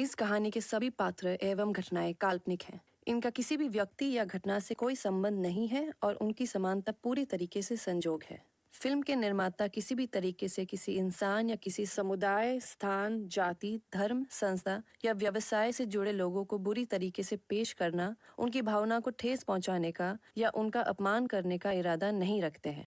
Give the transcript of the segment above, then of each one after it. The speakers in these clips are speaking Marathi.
इस कहानी के सभी पात्र एवं घटनाएं काल्पनिक हैं। इनका किसी भी व्यक्ति या घटना से कोई संबंध नहीं है और उनकी समानता पूरी तरीके से संजोग है। फिल्म के निर्माता किसी भी तरीके से किसी इंसान या किसी समुदाय, स्थान, जाति, धर्म, संस्था या व्यवसाय से जुड़े लोगों को बुरी तरीके से पेश करना, उनकी भावना को ठेस पहुंचाने का या उनका अपमान करने का इरादा नहीं रखते हैं।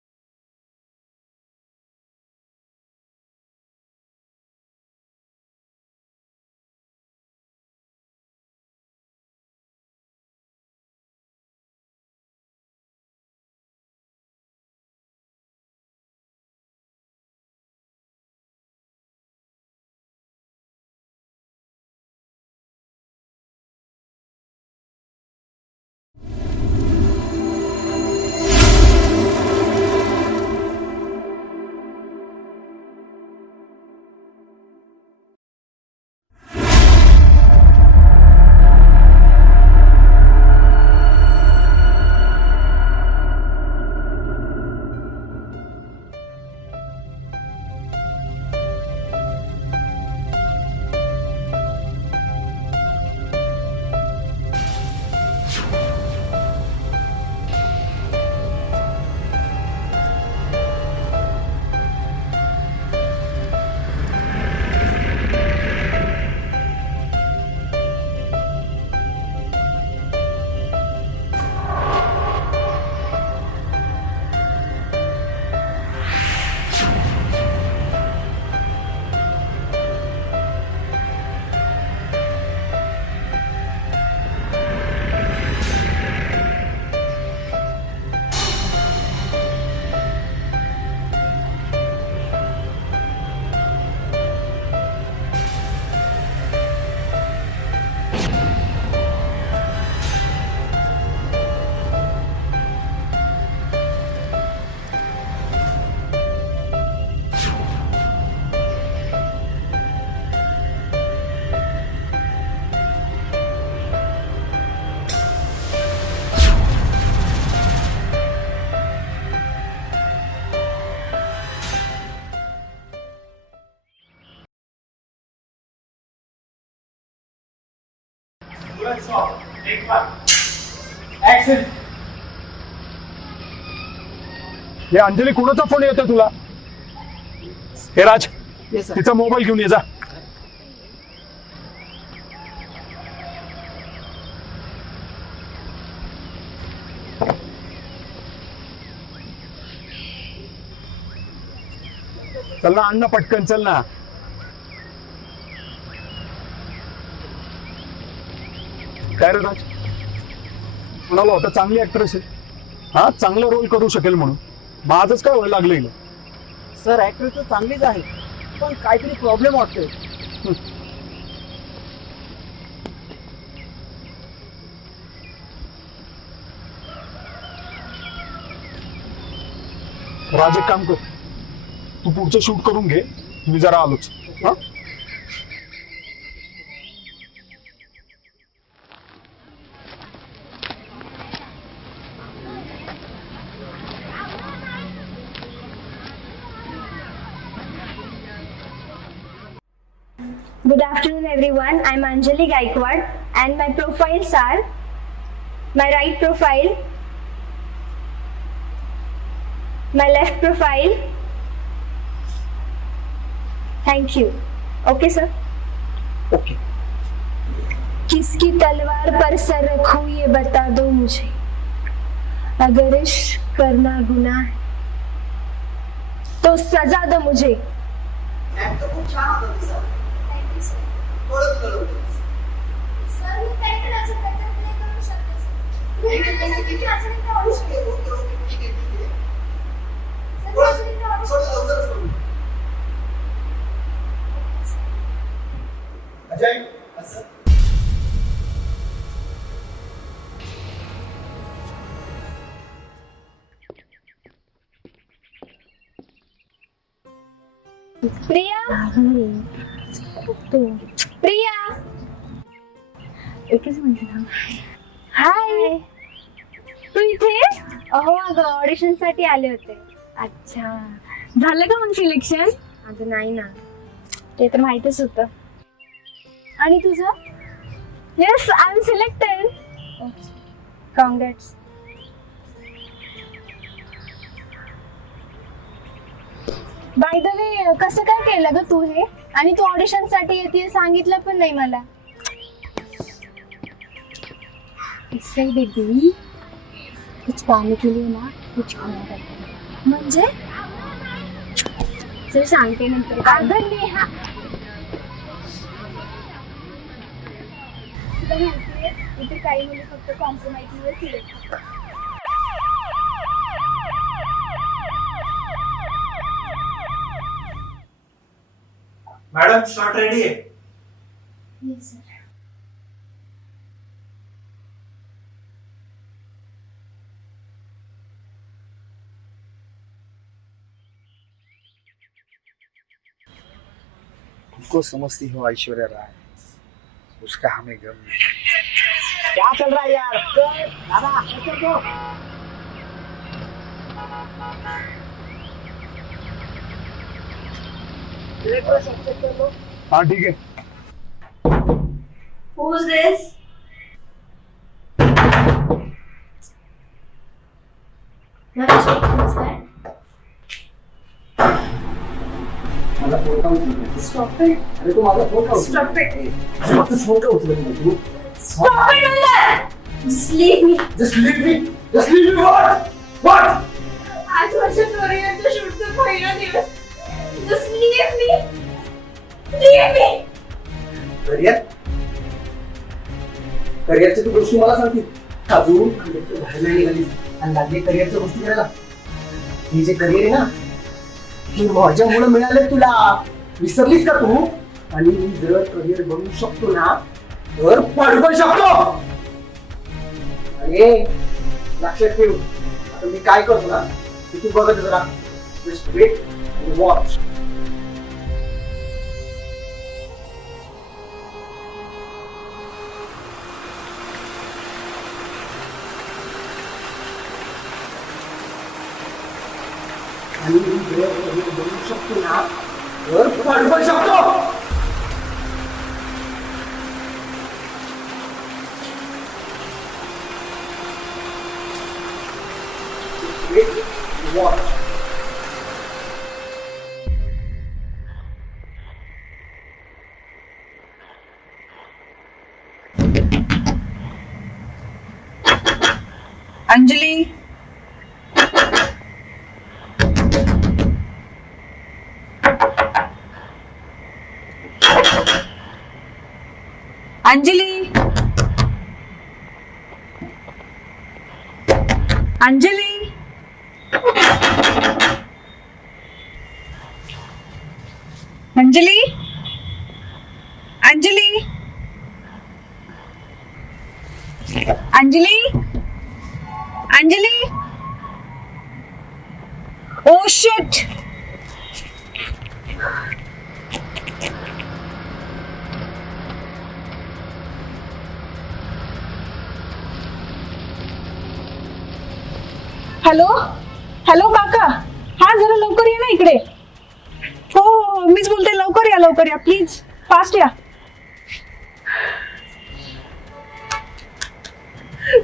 हे अंजली, कोणाचा फोन येतोय तुला? हे राज, Yes, sir. तिचा मोबाईल घेऊन ये जा. चल ना, अण्णा पटकन चल ना. काय रे राज, म्हणाला होता चांगली ऍक्ट्रेस आहे, हा चांगला रोल करू शकेल म्हणून. मग आजच काय व्हायला लागलं? सर ऍक्ट्रेस तर चांगलीच आहे, पण काहीतरी प्रॉब्लेम वाटतोय. राज, एक काम कर, तू पुढचं शूट करून घे, मी जरा आलोच. हा, Good afternoon everyone, I am Anjali Gaikwad and my profiles are my right profile, my left profile. Thank you. Okay sir. Okay. किसकी तलवार पर सर रखूं ये बता दो मुझे, अगर इश्क करना गुनाह है तो सजा दो मुझे. खूप छान होतं sir. Thank you sir. Sir मी काहीतरी असं better play करू शकते सर. तुम्ही माझ्यासाठी की असं नाही करू शकत. सर माझ्यासाठी करू शकत. अजय, असं प्रिया, प्रिया, एकच मिनिट थांब. हाय. तू इथे? अहो अगं ऑडिशन साठी आले होते. अच्छा, झालं का मग सिलेक्शन? अगं नाही ना, ते तर माहितच होतं. आणि तुझं? Yes, I am selected. Congrats. By the way, कसं काय केलं ग तू हे? आणि तू ऑडिशन साठी येते सांगितलं पण नाही मला. इससे बेबी कुछ पाने के लिए ना कुछ खाना पड़ता है. म्हणजे चल सांगते नंतर. अगं नेहा, तुला माहितीये इथे काही मुली फक्त कॉम्प्रोमाइजमुळे सिलेक्ट होतात. मॅडम शॉट रेडी आहे. Yes sir. तुमको समझती हो ऐश्वर्या राय, उसका हमें गम नहीं. क्या चल रहा है यार? दादा चल दो. हाँ ठीक है. Who's this? माझा फोन का उचलला? Stop it. अरे तू माझा फोन का उचलला? Stop it. माझा फोन का उचलला तू? Stop it, Under. Just leave me. Just leave me. Just leave me. What? What? आज माझ्या करिअरच्या शूटचा पहिला दिवस. Just leave me. Leave me. Career? करिअरच्या तू गोष्टी मला सांगते. अजून बाहेर नाही निघालीस आणि लागली करिअरच्या गोष्टी करायला. हे जे करिअर आहे ना, हे माझ्यामुळे मिळाले तुला. विसरलीस का तू? आणि मी जर करिअर बनवू शकतो ना, तर पडू पण शकतो. आणि लक्षात ठेव, आता मी काय करतो ना, ते तू बघत जरा. Just wait and watch. आणि मी जर करिअर बनवू शकतो ना, तर पडू पण शकतो. Wait, watch. Anjali, Anjali, Anjali, Anjali, Anjali, Anjali, Anjali. Oh shit. Hello hello काका, हा जरा लवकर या ना इकडे. हो हो हो, मीच बोलते. लवकर या प्लीज, फास्ट या.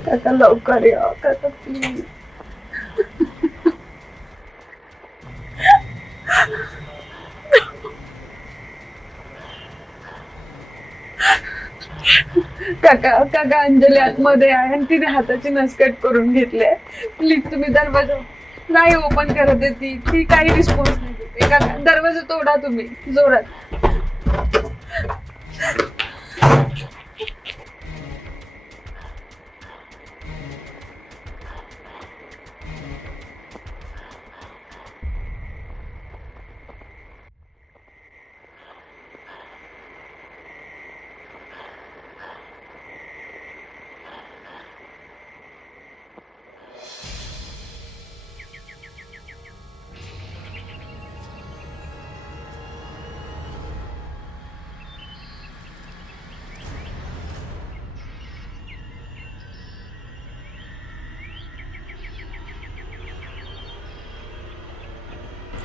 काका लवकर या काका प्लीज. काका अंजली आतमध्ये आहे आणि तिने हाताची नसकट करून घेतले. प्लीज तुम्ही दरवाजा नाही ओपन करत आहे. ती काही रिस्पॉन्स नाही देते. काका दरवाजा तोडा तुम्ही जोरात.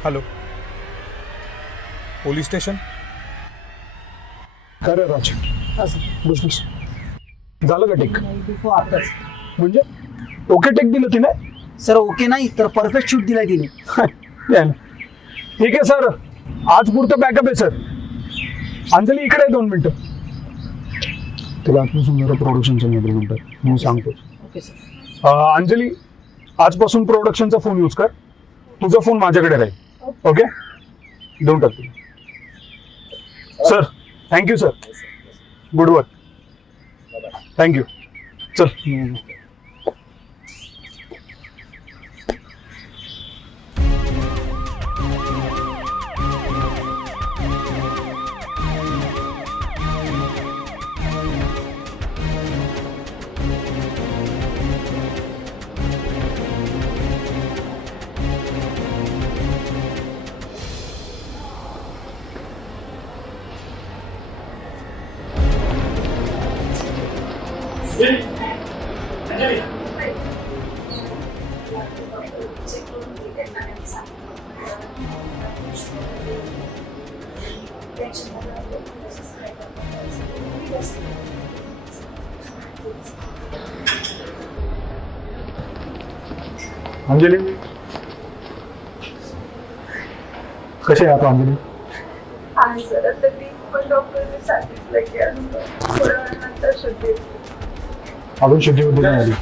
Hello, police station. काय रे राज, हा सर. बस बस. झालं का टेक? हो आताच. म्हणजे ओके टेक दिलं तिने? सर ओके नाही तर परफेक्ट शूट दिलाय तिने. द्या ना. ठीक आहे सर, आज पुरतं बॅकअप आहे सर. अंजली इकडे आहे 2 मिनिटं. तुला आजपासून जरा प्रोडक्शनचं अग्रीमेंट आहे, मी सांगतो. Okay sir. अंजली, आजपासून प्रोडक्शनचा फोन यूज कर. तुझा फोन माझ्याकडे राहील. ओके, देऊन टाकतो. Sir thank you sir, good work. Thank you. चल. अंजली, कशी आहे आता अंजली? आज जरा तरी पण डॉक्टरने सांगितलं की अजून थोड्या वेळानंतर शुद्धी होईल. अजून शुद्धीवृद्धी नाही आली.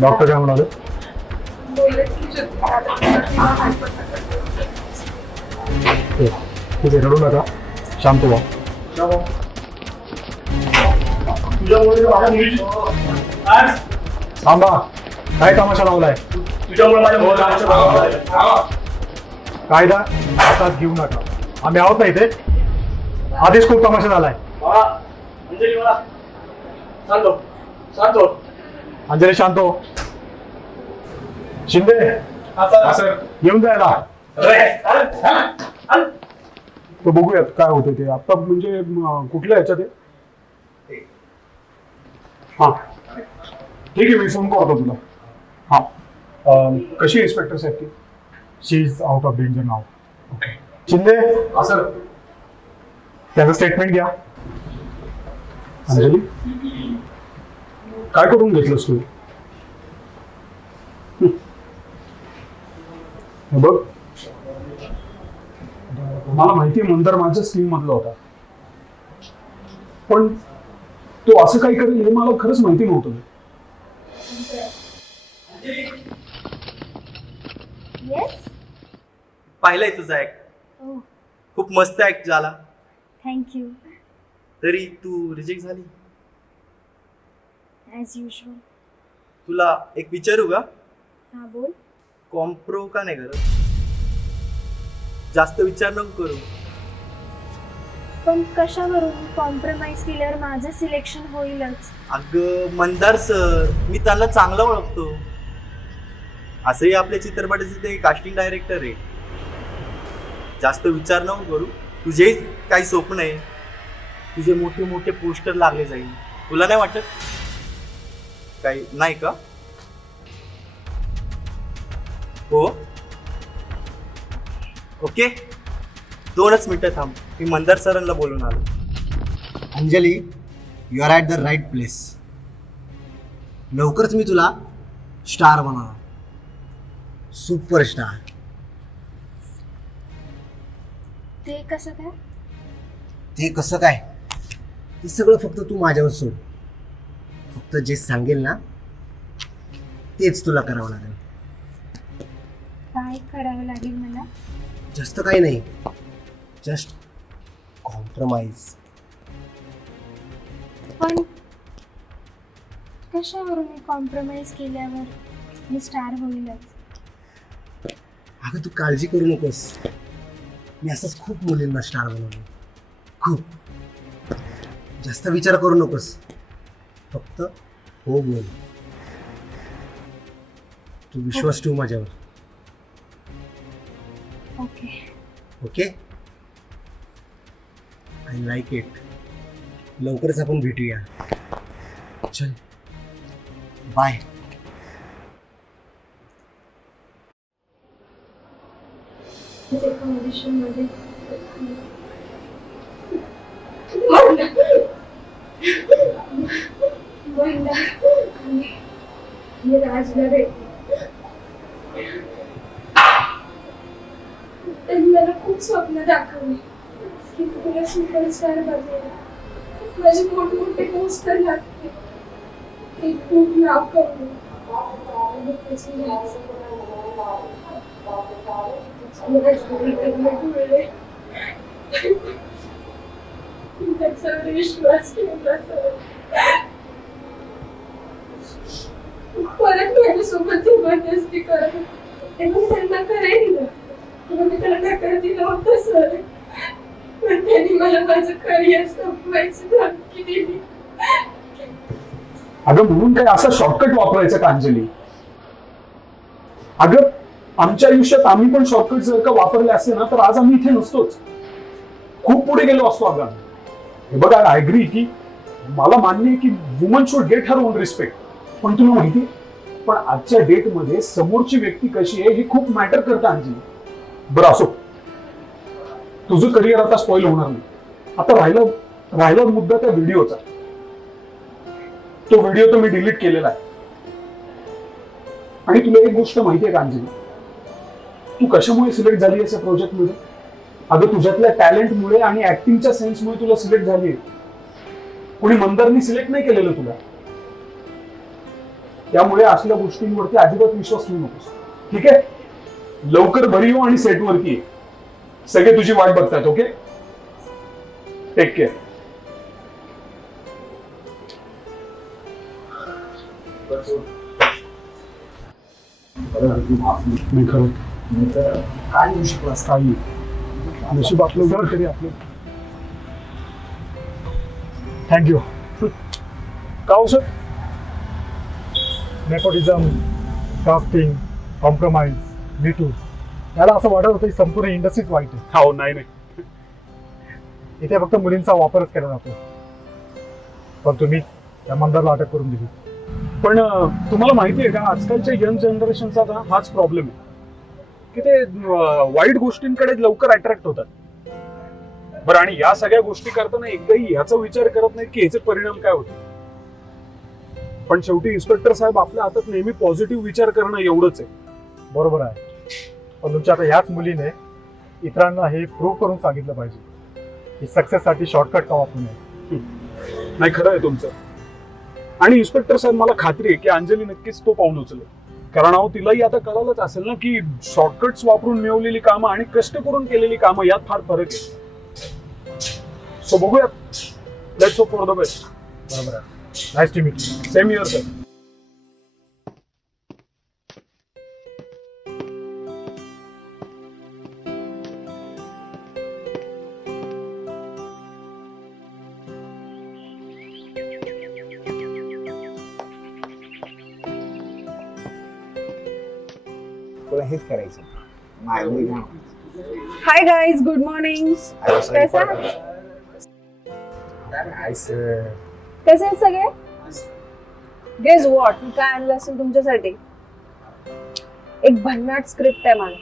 डॉक्टर काय म्हणाले? बोलले की शुद्धी आल्यानंतर तिला हायपर नका करू. ठीक आहे, रडू नका, शांत व्हा. थांबा, काय तमाशा लावलाय? कायदा हातात घेऊ नका. आम्ही आहोत ना इथे. आधीच खूप तमाशा झालाय. अंजली शांत हो. शिंदे येऊन जायला. तो बघूयात काय होतं ते आता. म्हणजे कुठल्या ह्याच्यात आहे? हा ठीक आहे, मी फोन करतो तुला. हा कशी इन्स्पेक्टर साहेब की? She is out of danger नाव. ओके. शिंदे सर, त्याचं स्टेटमेंट घ्या. अंजली, काय करून घेतलंस तू? हे बघ, मला माहिती आहे मंदार माझ्या स्कीम मधला होता, पण तो असं काही करेल हे मला खरंच माहिती नव्हतं. येस. पाहिलंय तुझा ऍक्ट, ओ खूप मस्त ऍक्ट झाला. थँक्यू. तरी तू रिजेक्ट झाली. As usual. तुला एक विचारू का? हां बोल. कॉम्प्रो का नाही करत? जास्त विचार नको करू. पण कशावरून कॉम्प्रोमाइज केल्यावर माझं सिलेक्शन होईलच? अगं मंदार सर, मी त्याला चांगला ओळखतो. असंही आपल्या चित्रपटाचे ते कास्टिंग डायरेक्टर आहे. जास्त विचार नको करू. तुझे काही स्वप्न आहे, तुझे मोठे मोठे पोस्टर लागले जाईल. तुला नाही वाटत? काही नाही का? हो ओके, 2च मिनिटं थांब, मी मंदार सरांना बोलून आलो. Anjali, you are at the right place. लवकरच मी तुला स्टार बनवणार, सुपरस्टार. ते कसं काय? ते कसं काय, ते सगळं फक्त तू माझ्यावर सोड. फक्त जे सांगेल ना तेच तुला करावं लागेल. काय करावं लागेल मला? जास्त काही नाही, जस्ट कॉम्प्रोमाइज. पण कशावरून मी कॉम्प्रोमाइज केल्यावर मी स्टार होईलच? अगं तू काळजी करू नकोस. मी असंच खूप मुलींना स्टार बनवलं, खूप. जास्त विचार करू नकोस, फक्त हो बोल. तू विश्वास ठेव माझ्यावर. Okay. Okay, I like it. लवकरच आपण भेटूया. चल बाय. कंडिशनमध्ये भंडार ये राजनगर आहे. त्यांनी मला खूप स्वप्न दाखवली की तुला सुपरस्टार बनवेल, माझे मोठमोठे पोस्टर लागते, ते खूप नाव करून त्याच्यावर विश्वास ठेवला सर. परत माझ्यासोबत जबरदस्ती करत तेव्हा मी त्यांना खरे दिलं, तेव्हा मी त्याला नकार दिला होता सर, पण त्यांनी मला माझं करिअर संपवायची धमकी दिली. अगं म्हणून काय असा शॉर्टकट वापरायचा का अंजली? अगं आमच्या आयुष्यात आम्ही पण शॉर्टकट जर का वापरले असते ना तर आज आम्ही इथे नसतोच, खूप पुढे गेलो असतो. अगं हे बघा, आय अग्री की मला मान्य आहे की woman should get her own respect, पण तुला माहिती पण आजच्या डेटमध्ये समोरची व्यक्ती कशी आहे हे खूप मॅटर करतं अंजली. बरं असो, तुझं करिअर आता स्पॉइल होणार नाही. आता राहिला मुद्दा त्या व्हिडिओचा. तो व्हिडिओ तर मी डिलीट केलेला आहे. आणि तुला एक गोष्ट माहिती आहे का अंजली, तू कशामुळे सिलेक्ट झाली आहे प्रोजेक्ट मध्ये? अगं तुझ्यातल्या टॅलेंटमुळे आणि ऍक्टिंगच्या सेन्समुळे तुला सिलेक्ट झाली आहे. कोणी मंदारनी सिलेक्ट नाही केलेलं तुला. त्यामुळे असल्या गोष्टींवरती अजिबात विश्वास ठेवू नकोस, ठीक आहे? लवकर भरी हो आणि सेटवरती ये. सगळे तुझी वाट बघतात. Okay, take care. नाही खरं काय येऊ शकला असता? काही नशीब आपलं जर तरी आपलं. थँक्यू. का हो sir? Nepotism, casting, compromise, me too, याला असं वाटत होतं की संपूर्ण इंडस्ट्रीच वाईट आहे. हो, नाही नाही, इथे फक्त मुलींचा वापरच केला जातो, पण तुम्ही या मंदारला अटक करून दिली. पण तुम्हाला माहिती आहे का आजकालच्या यंग जनरेशनचा हाच प्रॉब्लेम आहे की ते वाईट गोष्टींकडे लवकर अट्रॅक्ट होतात. बरं, आणि या सगळ्या गोष्टी करताना एकदाही ह्याचा विचार करत नाही की ह्याचे परिणाम काय होते. पण शेवटी इन्स्पेक्टर साहेब, आपल्या हातात नेहमी पॉझिटिव्ह विचार करणं एवढंच आहे. बरोबर आहे, पण तुमच्या आता ह्याच मुलीने इतरांना हे प्रूव्ह करून सांगितलं पाहिजे की सक्सेससाठी शॉर्टकट का वापरू नये. नाही, खरं आहे तुमचं. आणि इन्स्पेक्टर साहेब, मला खात्री आहे की अंजली नक्कीच तो पाऊल उचलेल. कारण अहो, तिलाही आता कळालंच असेल ना की शॉर्टकट्स वापरून मिळवलेली कामं आणि कष्ट करून केलेली कामं यात फार फरक आहे. सो बघूया, let's hope for the best. बरोबर आहे. Nice to meet you. Same here sir. तुला हेच करायचं. Hi guys, good morning. कसे आहेत सगळे? गेस वॉट, मी काय आणलं असेल तुमच्यासाठी? एक भन्नाट स्क्रिप्ट आहे मला.